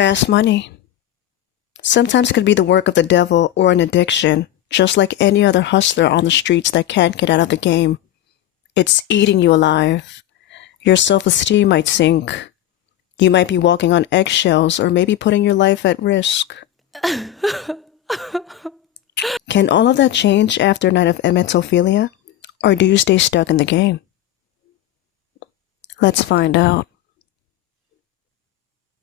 Fast money. Sometimes it could be the work of the devil or an addiction, just like any other hustler on the streets that can't get out of the game. It's eating you alive. Your self-esteem might sink. You might be walking on eggshells or maybe putting your life at risk. Can all of that change after a night of emetophilia? Or do you stay stuck in the game? Let's find out.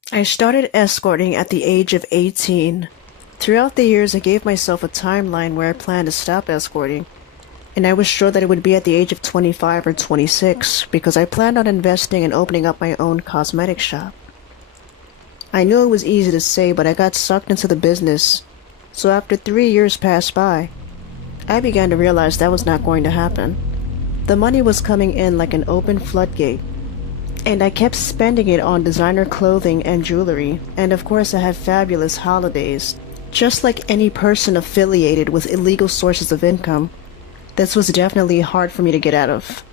I started escorting at the age of 18. Throughout the years, I gave myself a timeline where I planned to stop escorting, and I was sure that it would be at the age of 25 or 26 because I planned on investing and opening up my own cosmetic shop. I knew it was easy to say, but I got sucked into the business, so after 3 years passed by, I began to realize that was not going to happen. The money was coming in like an open floodgate, and I kept spending it on designer clothing and jewelry, and of course I had fabulous holidays. Just like any person affiliated with illegal sources of income, this was definitely hard for me to get out of.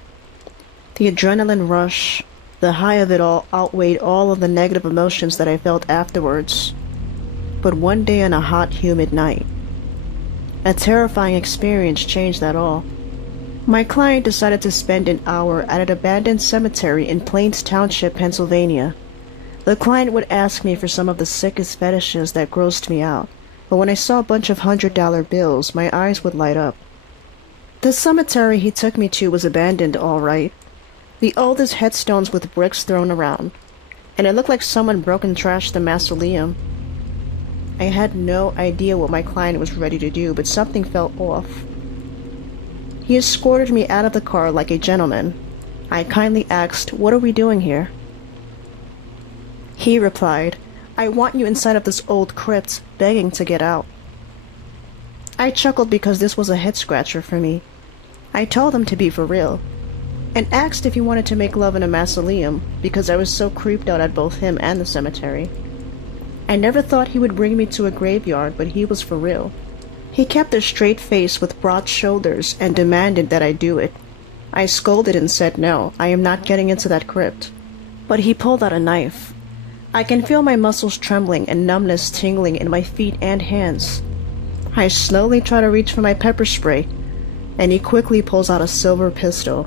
The adrenaline rush, the high of it all outweighed all of the negative emotions that I felt afterwards. But one day on a hot, humid night, a terrifying experience changed that all. My client decided to spend an hour at an abandoned cemetery in Plains Township, Pennsylvania. The client would ask me for some of the sickest fetishes that grossed me out, but when I saw a bunch of $100 bills, my eyes would light up. The cemetery he took me to was abandoned, all right. The oldest headstones with bricks thrown around, and it looked like someone broke and trashed the mausoleum. I had no idea what my client was ready to do, but something felt off. He escorted me out of the car like a gentleman. I kindly asked, "What are we doing here?" He replied, "I want you inside of this old crypt, begging to get out." I chuckled because this was a head-scratcher for me. I told him to be for real, and asked if he wanted to make love in a mausoleum because I was so creeped out at both him and the cemetery. I never thought he would bring me to a graveyard, but he was for real. He kept a straight face with broad shoulders and demanded that I do it. I scolded and said no, I am not getting into that crypt. But he pulled out a knife. I can feel my muscles trembling and numbness tingling in my feet and hands. I slowly try to reach for my pepper spray, and he quickly pulls out a silver pistol.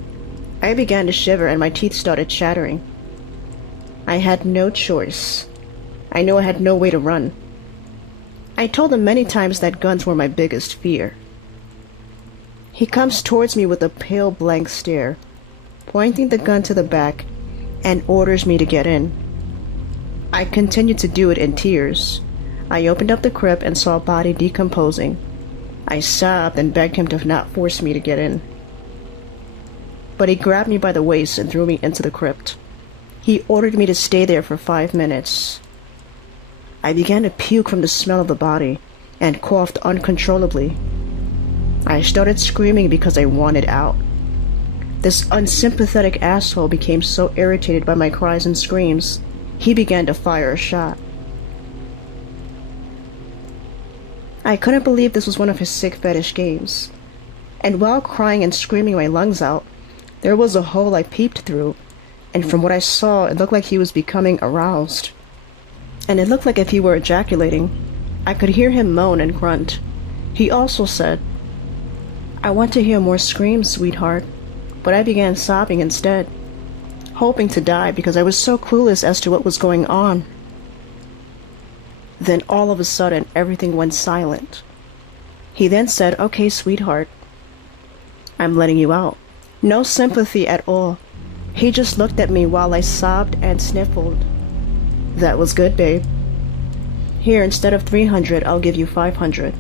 I began to shiver and my teeth started chattering. I had no choice. I knew I had no way to run. I told him many times that guns were my biggest fear. He comes towards me with a pale blank stare, pointing the gun to the back, and orders me to get in. I continued to do it in tears. I opened up the crypt and saw a body decomposing. I sobbed and begged him to not force me to get in. But he grabbed me by the waist and threw me into the crypt. He ordered me to stay there for 5 minutes. I began to puke from the smell of the body and coughed uncontrollably. I started screaming because I wanted out. This unsympathetic asshole became so irritated by my cries and screams, he began to fire a shot. I couldn't believe this was one of his sick fetish games. And while crying and screaming my lungs out, there was a hole I peeped through, and from what I saw, it looked like he was becoming aroused. And it looked like if he were ejaculating. I could hear him moan and grunt. He also said, "I want to hear more screams, sweetheart," but I began sobbing instead, hoping to die because I was so clueless as to what was going on. Then all of a sudden, everything went silent. He then said, "Okay, sweetheart, I'm letting you out." No sympathy at all. He just looked at me while I sobbed and sniffled. "That was good, babe. Here, instead of 300, I'll give you 500.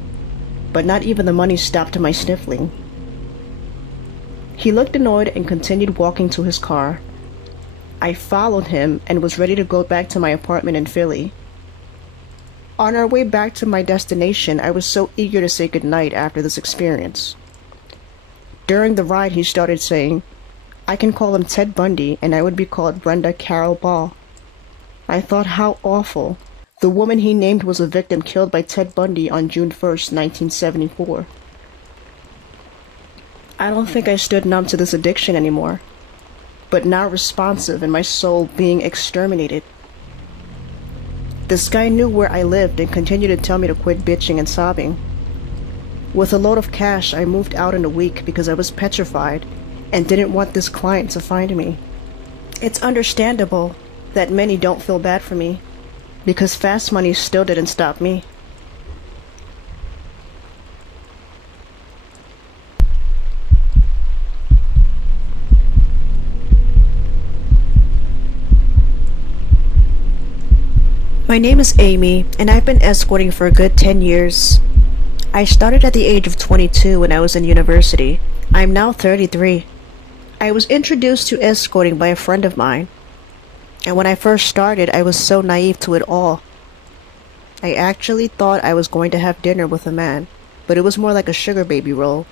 But not even the money stopped my sniffling. He looked annoyed and continued walking to his car. I followed him and was ready to go back to my apartment in Philly. On our way back to my destination, I was so eager to say goodnight after this experience. During the ride, he started saying, I can call him Ted Bundy and I would be called Brenda Carol Ball. I thought how awful. The woman he named was a victim killed by Ted Bundy on June 1st, 1974. I don't think I stood numb to this addiction anymore, but now responsive and my soul being exterminated. This guy knew where I lived and continued to tell me to quit bitching and sobbing. With a load of cash, I moved out in a week because I was petrified and didn't want this client to find me. It's understandable that many don't feel bad for me, because fast money still didn't stop me. My name is Amy, and I've been escorting for a good 10 years. I started at the age of 22 when I was in university. I'm now 33. I was introduced to escorting by a friend of mine, and when I first started, I was so naive to it all. I actually thought I was going to have dinner with a man, but it was more like a sugar baby role.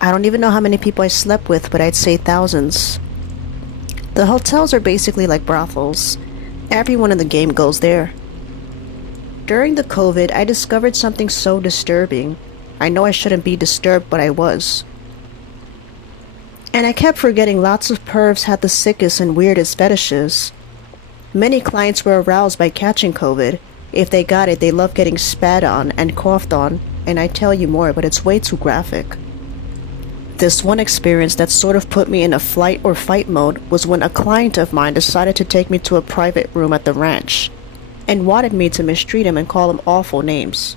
I don't even know how many people I slept with, but I'd say thousands. The hotels are basically like brothels. Everyone in the game goes there. During the COVID, I discovered something so disturbing. I know I shouldn't be disturbed, but I was. And I kept forgetting lots of pervs had the sickest and weirdest fetishes. Many clients were aroused by catching COVID. If they got it, they loved getting spat on and coughed on, and I tell you more, but it's way too graphic. This one experience that sort of put me in a flight or fight mode was when a client of mine decided to take me to a private room at the ranch and wanted me to mistreat him and call him awful names.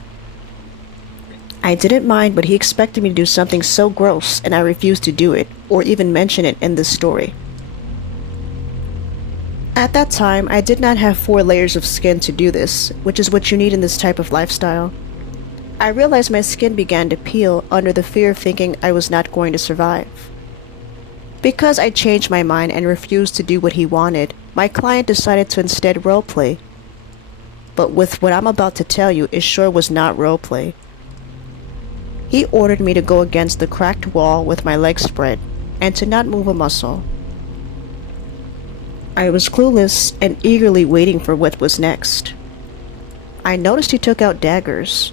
I didn't mind, but he expected me to do something so gross, and I refused to do it or even mention it in this story. At that time, I did not have 4 layers of skin to do this, which is what you need in this type of lifestyle. I realized my skin began to peel under the fear of thinking I was not going to survive. Because I changed my mind and refused to do what he wanted, my client decided to instead roleplay. But with what I'm about to tell you, it sure was not roleplay. He ordered me to go against the cracked wall with my legs spread and to not move a muscle. I was clueless and eagerly waiting for what was next. I noticed he took out daggers.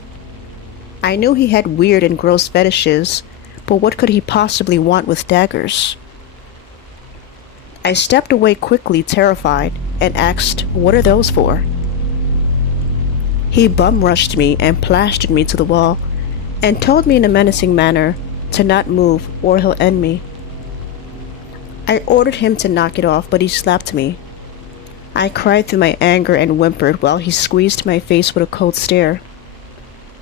I knew he had weird and gross fetishes, but what could he possibly want with daggers? I stepped away quickly, terrified, and asked, "What are those for?" He bum-rushed me and plastered me to the wall, and told me in a menacing manner to not move or he'll end me. I ordered him to knock it off, but he slapped me. I cried through my anger and whimpered while he squeezed my face with a cold stare.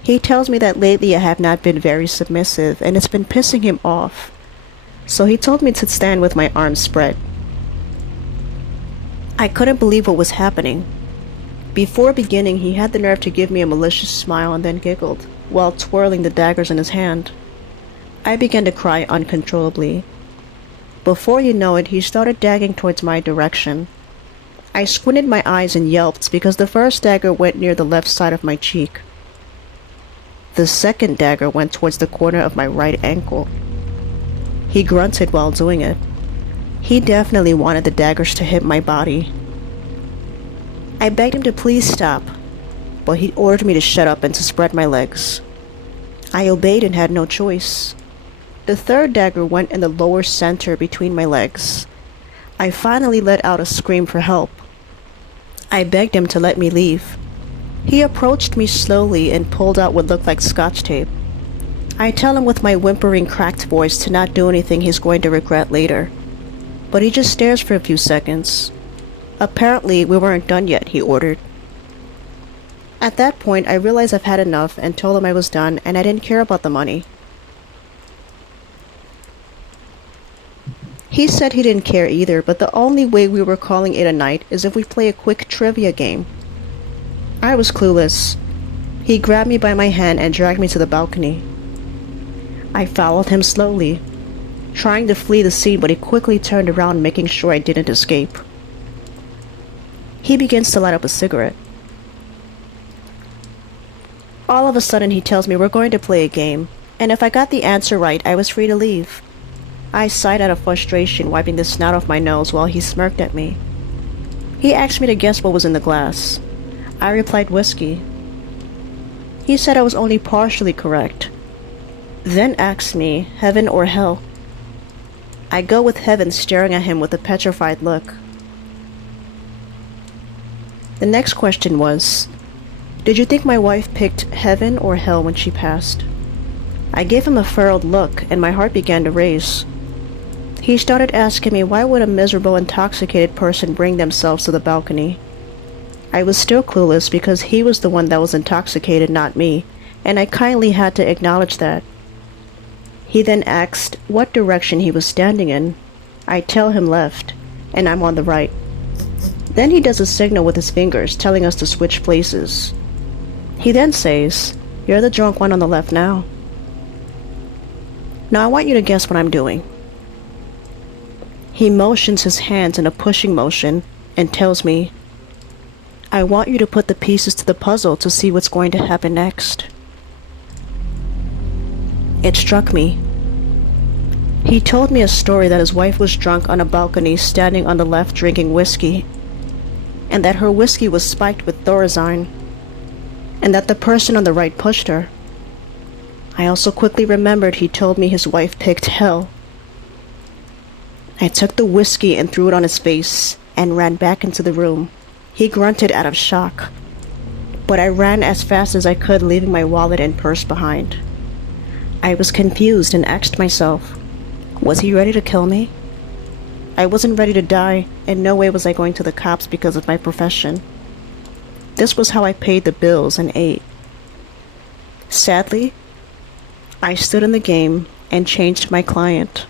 He tells me that lately I have not been very submissive and it's been pissing him off. So he told me to stand with my arms spread. I couldn't believe what was happening. Before beginning, he had the nerve to give me a malicious smile and then giggled, while twirling the daggers in his hand. I began to cry uncontrollably. Before you know it, he started dagging towards my direction. I squinted my eyes and yelped because the first dagger went near the left side of my cheek. The second dagger went towards the corner of my right ankle. He grunted while doing it. He definitely wanted the daggers to hit my body. I begged him to please stop, but he ordered me to shut up and to spread my legs. I obeyed and had no choice. The third dagger went in the lower center between my legs. I finally let out a scream for help. I begged him to let me leave. He approached me slowly and pulled out what looked like scotch tape. I tell him with my whimpering, cracked voice to not do anything he's going to regret later. But he just stares for a few seconds. Apparently, we weren't done yet, he ordered. At that point, I realized I've had enough and told him I was done and I didn't care about the money. He said he didn't care either, but the only way we were calling it a night is if we play a quick trivia game. I was clueless. He grabbed me by my hand and dragged me to the balcony. I followed him slowly, trying to flee the scene, but he quickly turned around, making sure I didn't escape. He begins to light up a cigarette. All of a sudden, he tells me we're going to play a game, and if I got the answer right, I was free to leave. I sighed out of frustration, wiping the snot off my nose while he smirked at me. He asked me to guess what was in the glass. I replied whiskey. He said I was only partially correct, then asked me, heaven or hell? I go with heaven, staring at him with a petrified look. The next question was, did you think my wife picked heaven or hell when she passed? I gave him a furrowed look, and my heart began to race. He started asking me why would a miserable, intoxicated person bring themselves to the balcony. I was still clueless because he was the one that was intoxicated, not me, and I kindly had to acknowledge that. He then asked what direction he was standing in. I tell him left, and I'm on the right. Then he does a signal with his fingers, telling us to switch places. He then says, "You're the drunk one on the left now." Now I want you to guess what I'm doing. He motions his hands in a pushing motion and tells me, "I want you to put the pieces to the puzzle to see what's going to happen next." It struck me. He told me a story that his wife was drunk on a balcony standing on the left drinking whiskey, and that her whiskey was spiked with Thorazine, and that the person on the right pushed her. I also quickly remembered he told me his wife picked hell. I took the whiskey and threw it on his face and ran back into the room. He grunted out of shock, but I ran as fast as I could, leaving my wallet and purse behind. I was confused and asked myself, was he ready to kill me? I wasn't ready to die, and no way was I going to the cops because of my profession. This was how I paid the bills and ate. Sadly, I stood in the game and changed my client.